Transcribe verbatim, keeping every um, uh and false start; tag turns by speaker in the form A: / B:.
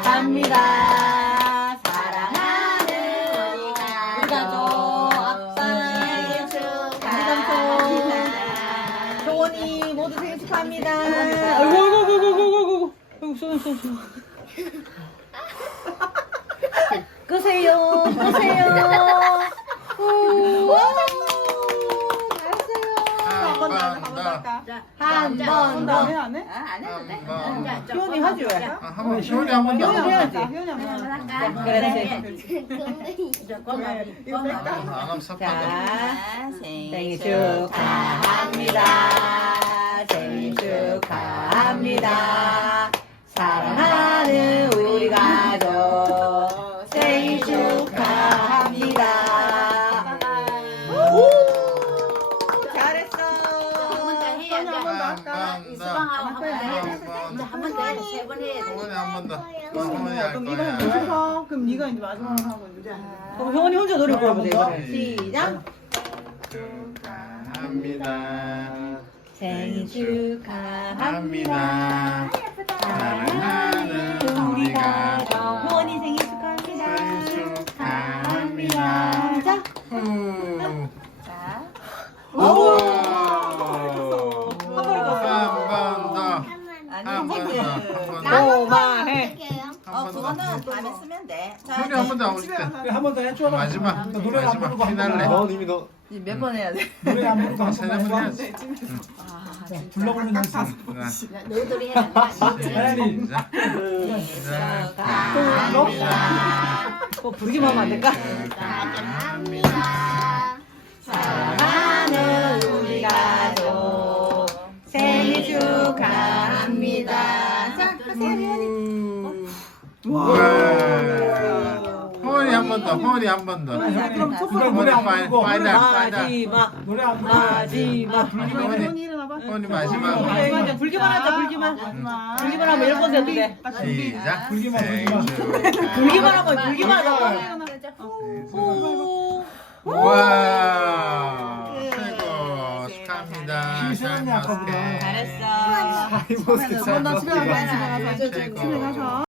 A: 축하합니다. 사랑하는 우리 가족 아빠 생일 축하합니다. 종원이 모두 생일 축하합니다. 아이고 아이고 아이고 아이고 아이고 아이고 쏘 쏘 쏘. 끄세요 끄세요. 한 번 더.
B: 안 해? 안 해?
C: 아, 안 해도 돼.
B: 효연이 하지 왜?
D: 아, 한번 효연이 한 번 더.
B: 효연이 해야지. 효연이 한 번.
A: 그렇지.
B: 이거 뺄까?
D: 안 하면 섭섭하다.
A: 자, 생일 축하합니다. 생일 축하합니다. 사랑하는 우리 가족 생일 축하합니다. 오, 잘했어.
C: 이수방하고 한 번 더 해야 돼. 이제 한 번 더 해. 세 번 해야 돼.
D: 효연이 한 번 더. 효연이 할
B: 그럼 이거
D: 거야.
B: 해서 그럼 네가 이제 마지막으로 하고 이제.
A: 그럼 효원이 혼자 노래 불러보자 이거를. 시작.
D: 축하합니다.
A: 생일 축하합니다.
D: 사랑하는 우리 가족
A: 효원이 생일 축하합니다.
D: 생일 축하합니다.
A: 자,
D: 후.
C: 자,
D: 오.
A: 한 번 더.
D: 한 번 더. 한 번 더. 한 번 더.
A: 고마해.
C: 어, 그거는 다음에 쓰면 돼. 자,
D: 효연이 한 번 더 하고 싶대.
E: 한 번 더 해줘.
D: 마지막.
E: 너 노래 안 부르고 한
D: 피날레.
E: 번. 너 이미 너
C: 몇 번 해야 돼?
E: 노래 안 부르고 한
D: 세네 번
E: 번만
D: 해야지.
E: 해줘. 불러보는 연습.
C: 너희들이 해야 돼.
E: 하연이.
D: 시작.
A: 축하합니다. 뭐 부르기만 하면 안 될까?
C: 축하합니다.
A: 사랑하는 우리 가족 생일 축하합니다. 자, 하세요.
D: 호원이 한 번 더. 호원이 한 번 더.
E: 그럼 첫 번째
D: 호원이
E: 노래 안
D: 파이-
E: 부르고
D: 파이널 파이널.
A: 마지막,
E: 노래 안 부르고
A: 마지막.
D: 호원이
B: 효연이 일어나봐.
D: 호원이 마지막.
A: 마지막 이제 불기만 하자, 불기만.
B: 마지막.
A: 불기만 하면 열 번 돼도 돼.
D: 시작.
E: 불기만
D: 생일
E: 불기만.
D: 축하.
A: 불기만 하면 불기만 하자.
B: 일어나.
A: 후.
D: 와 최고 축하합니다.
E: 힘이 세졌네, 아까보다.
A: 잘했어.
E: 아이고,
B: 나 집에 가서 집에 가서
D: 최고.
B: 집에 가서.